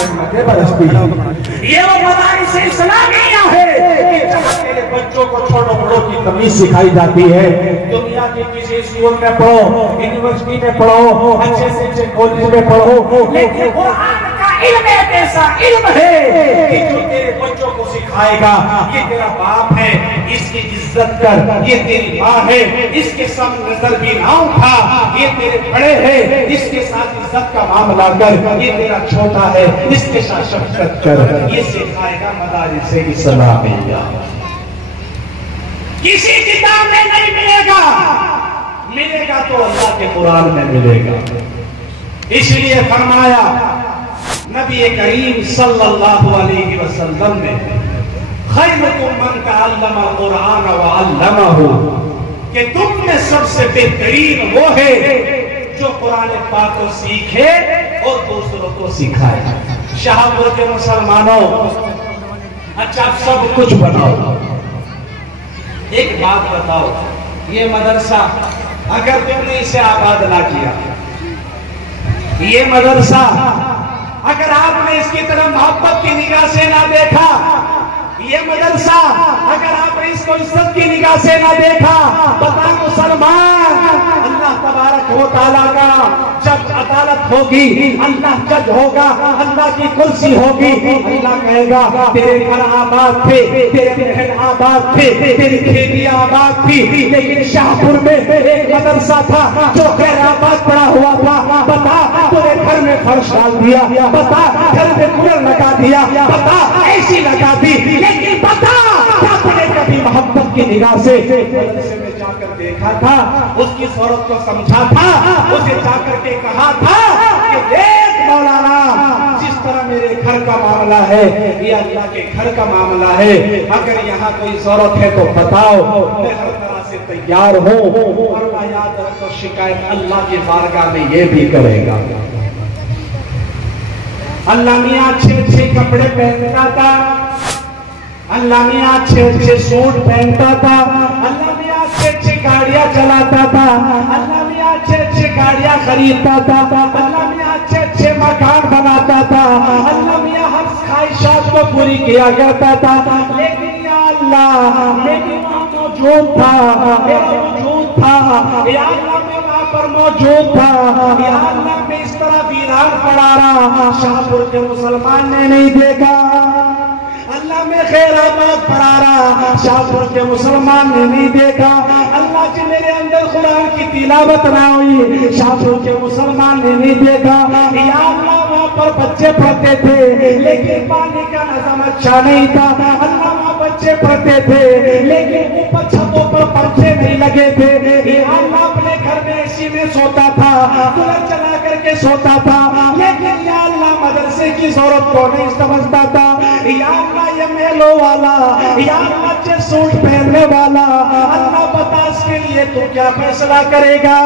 रहमतें बरसती हैं। ये वो मदारिस इस्लामिया है कि जहाँ तेरे बच्चों को छोटो बड़ों की तमीज सिखाई जाती है। दुनिया के किसी स्कूल में पढ़ो, यूनिवर्सिटी में पढ़ो, अच्छे से अच्छे कॉलेज में पढ़ो, लेकिन कुरान का इल्म एक ऐसा इल्म है कि जो तेरे बच्चों को सिखाएगा ये तेरा बाप है, इसकी इज्जत कर, ये तेरी माँ है, इसके सामने नजर भी ना उठा, ये तेरे बड़े हैं, इसके साथ इज्जत का मामला कर, ये तेरा छोटा है, इसके साथ शफकत कर, ये सिखाएगा मदारिस इस्लामिया। किसी किताब में नहीं मिलेगा, मिलेगा तो अल्लाह के कुरान में मिलेगा। इसलिए फरमाया नबी करीम सल्लल्लाहु अलैहि वसल्लम ने, खैरुकुम मन तअल्लमा कुरान व अल्लमहु, कि तुम में सबसे बेहतरीन वो है जो कुरान पाक को सीखे और दूसरों को सिखाए। शाहपुर के मुसलमानों, अच्छा सब कुछ बनाओ, एक बात बताओ, ये मदरसा अगर तुमने इसे आबाद ना किया, ये मदरसा अगर आपने इसकी तरफ मोहब्बत की निगाह से ना देखा, ये मदरसा अगर आपने इसको इज्जत की निगाह से ना देखा, बता मुसलमान, अल्लाह तबारक व तआला का जब अदालत होगी, अल्लाह जज होगा, अल्लाह की कुर्सी होगी, अल्लाह कहेगा तेरे घर आबाद थे, तेरे बहन आबाद थे, तेरी खेती आबाद थी, लेकिन शाहपुर में एक मदरसा था जो खैर आबाद पड़ा हुआ था, बता तेरे घर में फर्श डाल दिया, बता घर में कूलर लगा दिया, बता ऐसी लगा दी, लेकिन बता क्या तूने कभी मोहब्बत की निगाह से मदरसे में जाकर देखा था, उसकी सूरत को समझा था, उसे जाकर के कहा था कि देख मौलाना, जिस तरह मेरे घर का मामला है ये अल्लाह के घर का मामला है, अगर यहाँ कोई जरूरत है तो बताओ, मैं हर तरह से तैयार हूँ। और याद रखो, शिकायत अल्लाह की बारगाह में ये भी करेगा। अल्लाह मियाँ अच्छे अच्छे कपड़े पहनता था, अल्लाह मियाँ अच्छे अच्छे सूट पहनता था, अल्लाह मियाँ अच्छे अच्छे गाड़ियाँ चलाता था, अल्लाह मियाँ अच्छे अच्छे गाड़ियाँ खरीदता था, अल्लाह मियाँ अच्छे अच्छे मकान बनाता था, अल्लाह मियाँ हर ख्वाहिशात को पूरी किया करता था, लेकिन या अल्लाह मैं भी वहाँ मौजूद था, मेरा वजूद था, या अल्लाह मैं वहाँ पर मौजूद था, या अल्लाह मैं इस तरह वीरान पड़ा रहा, शाहपुर के मुसलमान ने नहीं देखा, अल्लाह में खैराबाद पढ़ा रहा, शाहपुर के मुसलमान ने नहीं देखा, अल्लाह जी मेरे अंदर कुरान की तिलावत ना हुई, शाहपुर के मुसलमान ने नहीं देखा, या अल्लाह वहाँ पर बच्चे पढ़ते थे लेकिन पानी का नज़म अच्छा नहीं था, अल्लाह वहाँ बच्चे पढ़ते थे लेकिन ऊपर छतों पर पंखे नहीं लगे थे, या अल्लाह अपने घर में एसी में सोता था, कूलर चला करके सोता था, लेकिन या अल्लाह मदरसे की जरूरत को नहीं समझता था, या अल्लाह ये मेलों वाला, या अल्लाह अच्छे सूट पहनने वाला, अल्लाह बता इसके लिए तू क्या फैसला करेगा?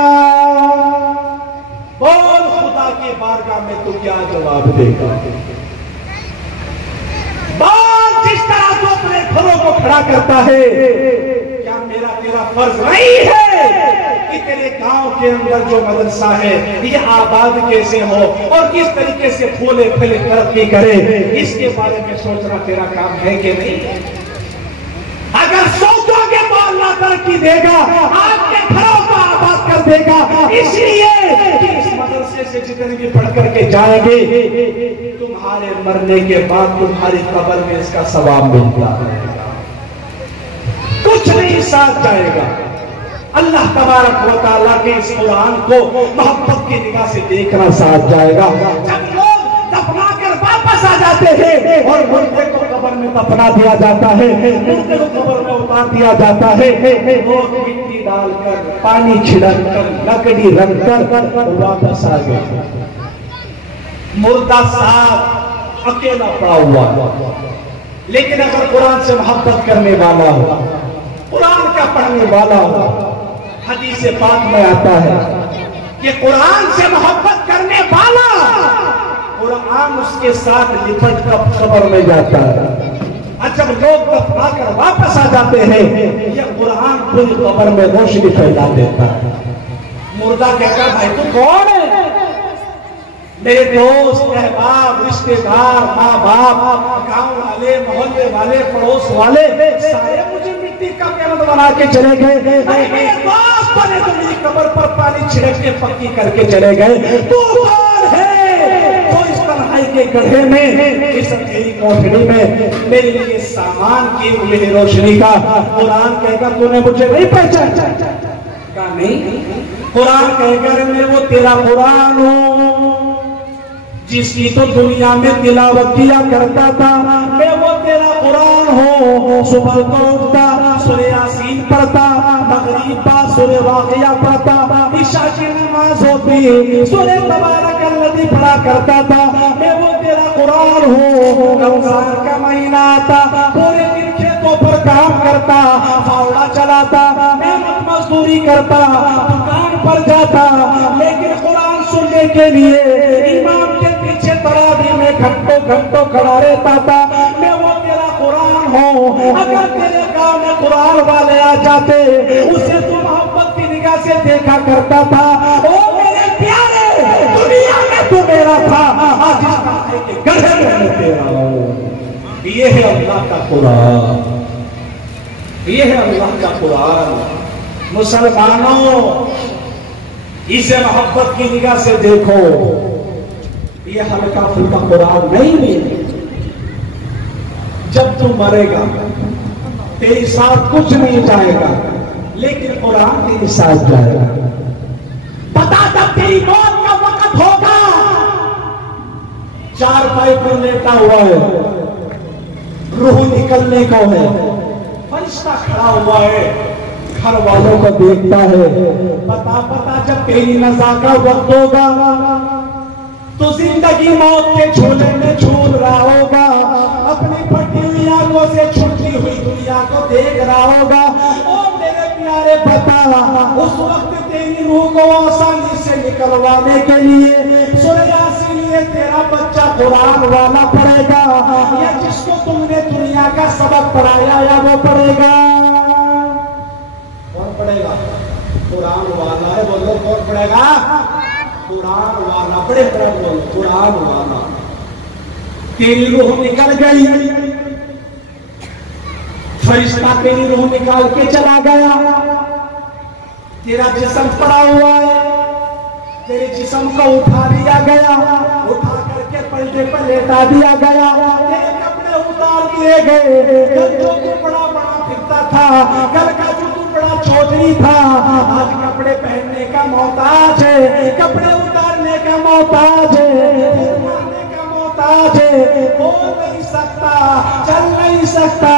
बोल खुदा की बारगाह में तू क्या जवाब देगा? बोल, जिस तरह तू अपने घरों को खड़ा करता है, क्या मेरा तेरा फर्ज नहीं है कि तेरे गांव के अंदर जो मदरसा है ये आबाद कैसे हो और किस तरीके से फूले फले तरक्की करे, इसके बारे में सोचना तेरा काम है कि नहीं? अगर सोचोगे तो अल्लाह तरक्की देगा, आपके घरों को आबाद कर देगा, इसलिए कि इस मदरसे से जितने भी पढ़ करके जाएंगे तुम्हारे मरने के बाद तुम्हारी कब्र में इसका सवाब मिलता रहेगा, कुछ नहीं साथ जाएगा। अल्लाह तबारक व तआला के इस कुरान को मोहब्बत की निगाह से देखना साथ जाएगा। जब लोग दफना कर वापस आ जाते हैं और मुर्दे को कब्र में दफना दिया जाता है, मुर्दे को कब्र में उतार दिया जाता है, लोग मिट्टी डालकर, पानी छिड़ककर, लकड़ी रखकर वापस आ गए, मुर्दा साथ अकेला पड़ा हुआ। लेकिन अगर कुरान से मोहब्बत करने वाला हो, कुरान का पढ़ने वाला हो, हदीस पाक में आता है कि कुरान से मोहब्बत करने वाला, कुरान उसके साथ लिपट कर कब्र में जाता है, और जब लोग दफना कर वापस आ जाते हैं यह कुरान पूरी कब्र में रोशनी फैला देता है। मुर्दा कहता भाई तू कौन है? मेरे दोस्त, अहबाब, रिश्तेदार, माँ बाप, गांव वाले, मोहल्ले वाले, पड़ोस वाले सारे मुझे मिट्टी का पेड़ बना के चले गए। मेरे दोस्त बने तो मेरी कब्र पर पानी छिड़क के पक्की करके चले गए। तू कौन है? तो इस तन्हाई के गड्ढे में, इस अंधेरी कोठरी में मेरे लिए सामान किए हुए रोशनी का कुरान कहकर तूने मुझे नहीं पहचाना? का नहीं, कुरान कहकर मैं वो तेरा कुरान हूँ जिसकी तो दुनिया में तिलावत किया करता था। मैं वो तेरा कुरान हूँ, सुबह को उठता सूरह यासीन पढ़ता, मगरिब बाद सूरह वाक़िया पढ़ता, इशा की नमाज होती सूरह तबारकल्लज़ी पढ़ा करता था। मैं वो तेरा कुरान हूँ। रमजान का महीना आता, पूरे दिन खेतों पर काम करता, फावड़ा चलाता, मेहनत मजदूरी करता, दुकान पर जाता, लेकिन कुरान सुनने के लिए इमाम के पीछे तरावी में घंटों घंटों खड़ा रहता था। मैं वो तेरा कुरान हूँ। अगर तेरे गांव में कुरान वाले आ जाते, उसे तू मोहब्बत की निगाह से देखा करता था। ओ मेरे प्यारे, दुनिया में तू मेरा था, आज इस गड्ढे में मैं तेरा हूँ। ये है अल्लाह का कुरान, ये है अल्लाह का कुरान। मुसलमानों, इसे मोहब्बत की निगाह से देखो। ये हल्का फुल्का कुरान नहीं है। जब तू मरेगा तेरे साथ कुछ नहीं जाएगा, लेकिन कुरान तेरे साथ जाएगा। पता जब तेरी मौत का वक्त होगा, चार पाई पर लेटा हुआ है, रूह निकलने को है, फरिश्ता खड़ा हुआ है, घर वालों को देखता है। पता जब तेरी नज़ा का वक्त होगा तो जिंदगी मौत के झूले में झूल रहा होगा, अपनी फटी हुई आंखों से छूटी हुई दुनिया को देख रहा होगा। ओ मेरे प्यारे, पता उस वक्त तेरी रूह को आसानी से निकलवाने के लिए सूरह यासीन ये तेरा बच्चा कुरान वाला पढ़ेगा, या जिसको तुमने दुनिया का सबक पढ़ाया या वो पढ़ेगा? कौन पढ़ेगा? कुरान वाला है। बोलो कौन पढ़ेगा? कुरान वाला। बड़े बोल, कुरान वाला। तेरी रूह निकल गई, फरिश्ता तेरी रूह निकाल के चला गया, तेरा जिस्म पड़ा हुआ है, तेरे जिस्म को उठा दिया गया, उठा करके पलटे पर लेटा दिया गया, तेरे कपड़े उतार दिए गए। कल जो तू बड़ा बड़ा फिरता था, कल का जो तू बड़ा चौधरी था, आज कपड़े पहनने का मोहताज है, कपड़े उतारने का मोहताज है, उतारने का मोहताज है। बोल नहीं सकता, चल नहीं सकता,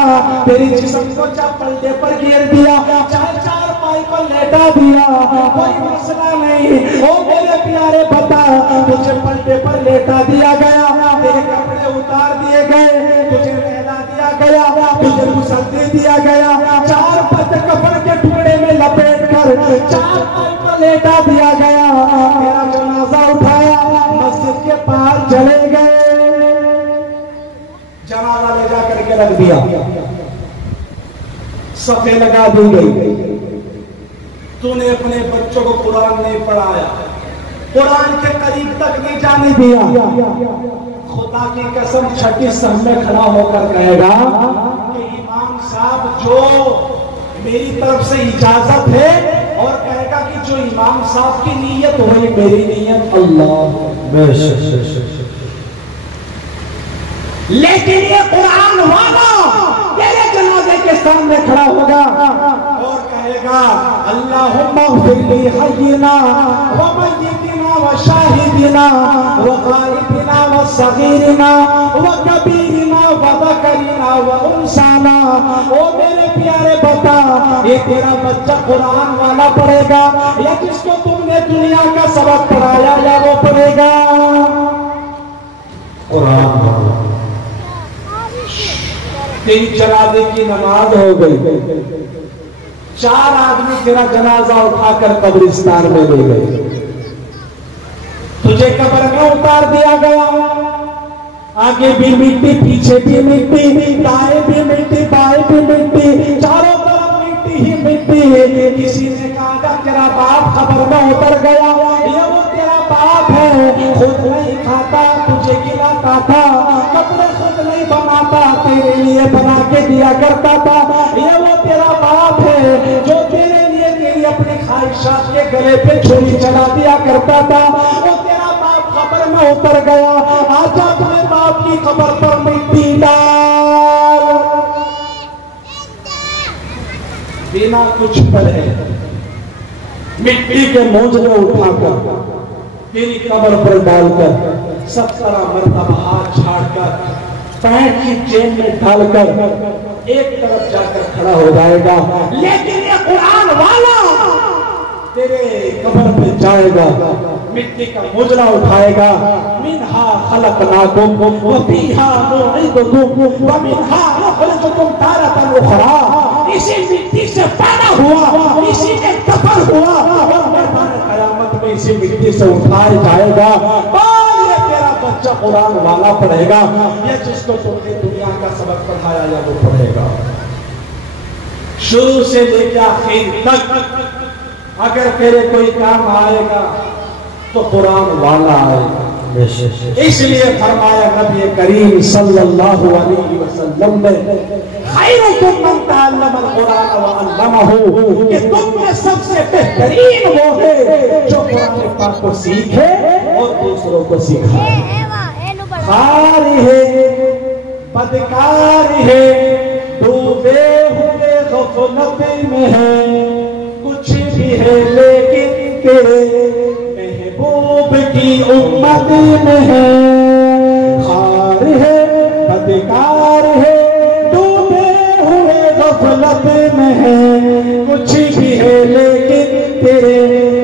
तेरी जिस्म को पलटे पर गिर दिया, चार पाई पर लेटा दिया, कोई मसला नहीं। ओ मेरे प्यारे, बता, तुझे पलटे पर लेटा दिया गया, तेरे कपड़े उतार दिए गए, तुझे नहला दिया गया, तुझे गुस्ल दे दिया गया, चार पत्ते कपड़े के टुकड़े में लपेट कर चार पाई पर लेटा दिया गया, तेरा जनाजा उठाया, मस्जिद के पार चले गए, जनाजा ले जा करके रख दिया, सफे लगा दी गई। तूने अपने बच्चों को कुरान नहीं पढ़ाया, कुरान के करीब तक नहीं जाने दिया। खुदा की कसम छठी सह में खड़ा होकर कहेगा कि इमाम साहब, जो मेरी तरफ से इजाजत है, और कहेगा कि जो इमाम साहब की नीयत वही मेरी नीयत। अल्लाह, लेकिन ये कुरान वाला तेरे जनाजे के सामने खड़ा होगा और कहेगा, अल्लाहुम्मा ग़फ़िर हय्यिना व मय्यितिना व शाहिदिना व ग़ाइबिना व सग़ीरिना व कबीरिना व ज़करिना व उन्साना। ओ मेरे प्यारे, बता, ये तेरा बच्चा कुरान वाला पढ़ेगा या जिसको तुमने दुनिया का सबक पढ़ाया, या वो पढ़ेगा कुरान वाला? तेरी जनाजे की नमाज हो गई, चार आदमी तेरा जनाजा उठाकर कब्रिस्तान में ले गए, तुझे कब्र में उतार दिया गया, आगे भी मिट्टी, पीछे भी मिट्टी, दाएं भी मिट्टी, बाएं भी मिट्टी, चारों तरफ मिट्टी ही मिट्टी। किसी ने कहा तेरा बाप कब्र में उतर गया, ये वो तेरा बाप है, खुद नहीं खाता तुझे खिलाता था, कपड़े खुद नहीं बनाता तेरे लिए बना के दिया करता था। ये वो तेरा बाप है जो तेरे लिए तेरी अपनी ख्वाहिशात के गले पे छुरी चला दिया करता था। वो तेरा बाप कब्र में उतर गया, आजा अपने बाप की कब्र पर मिट्टी डाल, बिना कुछ पढ़े मिट्टी के मोजले उठाकर तेरी कब्र पर डालकर 70 मरतबा हाथ झाड़कर पैंट की जेब में डालकर एक तरफ जाकर खड़ा हो जाएगा। लेकिन ये कुरान वाला तेरे कब्र पे जाएगा, मिट्टी का मोजला उठाएगा, मिन्हा खलकनाकुम व फीहा नुईदुकुम व मिन्हा नुखरिजुकुम तारतन उखरा। इसी मिट्टी से पैदा हुआ, इसी में दफन हुआ और मैदान क़यामत में इसी मिट्टी से उठाया जाएगा। और ये तेरा बच्चा कुरान वाला पढ़ेगा, ये जिसको तुमने दुनिया का सबक पढ़ाया या वो पढ़ेगा। शुरू से लेकर आखिर तक अगर तेरे कोई काम आएगा तो कुरान वाला आएगा। इसलिए फरमाया नबी करीम सल्लल्लाहु अलैहि वसल्लम ने खैरुकुम मन तअल्लमल कुरान व अल्लमहु, कि तुम में सबसे बेहतरीन वो है जो कुरान पाक को सीखे और दूसरों को सिखाए। खारी है, बदकार है, डूबे हुए गफलत में है, कुछ भी है लेकिन तेरे महबूब की उम्मत में है। खार है, बदकार है, डूबे हुए गफलत में है, कुछ भी है लेकिन तेरे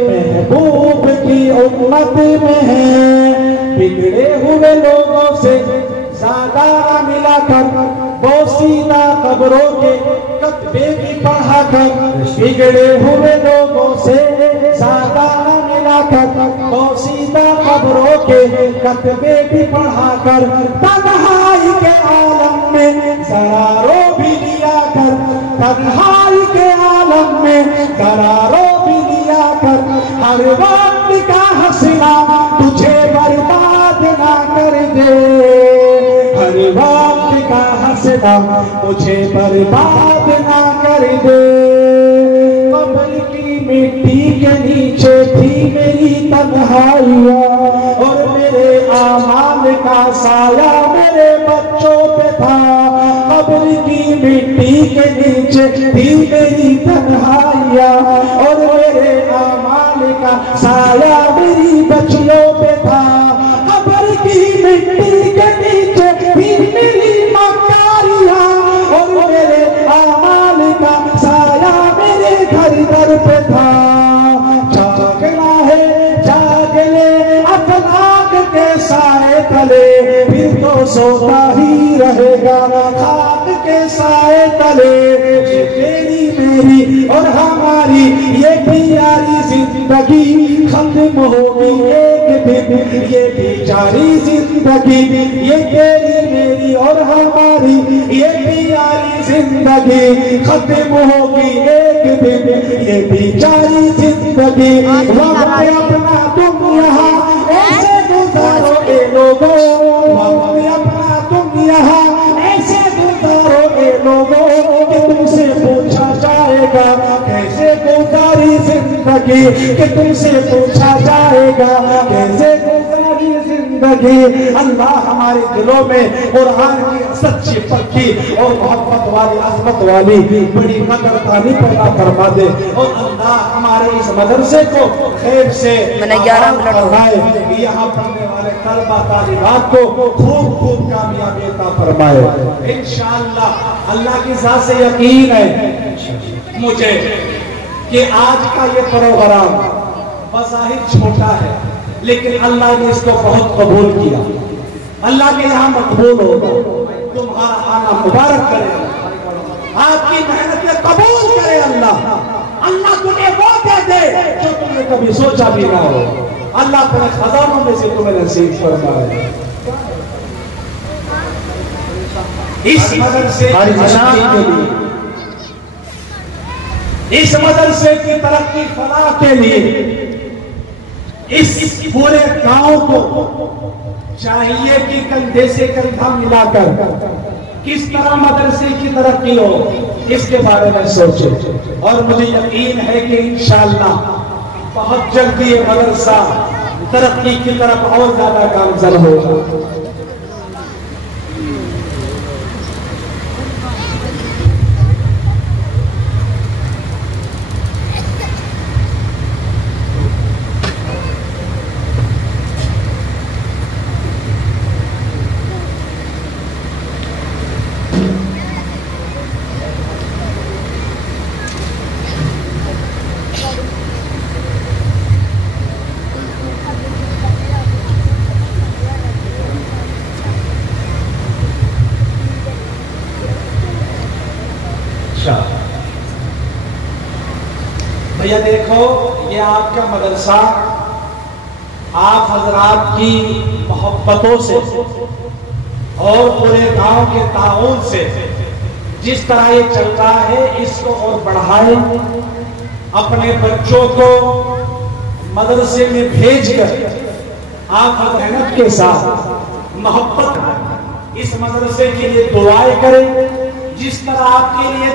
महबूब की उम्मत में है। बिगड़े हुए लोगों से ज्यादा मिला कर, बोसीदा कब्रों के कतबे भी पढ़ा कर, बिगड़े हुए लोगों से ज्यादा मिला कर, बोसीदा कब्रों के कतबे भी पढ़ा कर, तन्हाई के आलम में जरा रो भी लिया कर, तन्हाई के आलम में जरा रो भी लिया कर। हर वक्त का हंसना तुझे बर्बाद ना कर दे, हर वक्त का हंसना मुझे बर्बाद ना कर दे। कब्र की मिट्टी के नीचे थी मेरी तन्हाइयाँ और मेरे आमाल का साया मेरे बच्चों पे था। कब्र की मिट्टी के नीचे थी मेरी तन्हाइयाँ और मेरे आमाल का साया मेरी बच्चियों पे था। कब्र की मिट्टी के नीचे थी मेरी मकारियाँ और मेरे आमाल का साया मेरे घर दर पे था। जागना है जाग ले अफलाक के साए तले, फिर तो सोता ही रहेगा खाक के साए तले। ये तेरी मेरी और हमारी ये प्यारी जिंदगी खत्म होगी एक दिन, ये बेचारी जिंदगी, ये तेरी मेरी और हमारी ये प्यारी जिंदगी खत्म होगी एक दिन, ये बेचारी जिंदगी। वक्त अपना तुम यहाँ ऐसे गुजारो ए लोगों, वक्त अपना तुम यहाँ ऐसे गुजारो ए लोगों कि तुमसे पूछा जाएगा कैसे गुजारी जिंदगी, कि तुमसे पूछा जाएगा कैसे गुजारी जिंदगी। अल्लाह हमारे दिलों में कुरान की सच्ची पक्की और मोहब्बत वाली अज़मत वाली बड़ी कदरदानी पैदा फरमा दे और अल्लाह हमारे इस मदरसे को खैर से फरमाए। यहाँ पढ़ने वाले तलबा तालिबात को खूब खूब कामयाबी अता फरमाए इंशाअल्लाह। अल्लाह की ज़ात से यकीन है मुझे कि आज का ये प्रोग्राम बज़ाहिर छोटा है लेकिन अल्लाह ने इसको बहुत कबूल किया। अल्लाह के यहाँ मकबूल होगा, तुम्हारा आना मुबारक करे, आपकी मेहनत कबूल करे अल्लाह। अल्लाह तुम्हें वो दे दे जो तुमने कभी सोचा भी ना हो। अल्लाह अपने खजानों में से तुम्हें नसीब फरमाए। इस मदरसे के लिए, इस मदरसे की तरक्की फलाह के लिए, इस पूरे गांव को चाहिए कि कंधे से कंधा मिलाकर किस तरह मदरसे की तरक्की हो, इसके बारे में सोचे। और मुझे यकीन है कि इंशाअल्लाह बहुत जल्दी ये मदरसा तरक्की की तरफ और ज्यादा गामजन होगा। भैया देखो, ये आपका मदरसा आप हजरात की मोहब्बतों से और पूरे गांव के ताउन से जिस तरह ये चल रहा है, इसको और बढ़ाए। अपने बच्चों को मदरसे में भेजकर आप मेहनत के साथ मोहब्बत इस मदरसे के लिए दुआएं करें, जिस तरह आपके लिए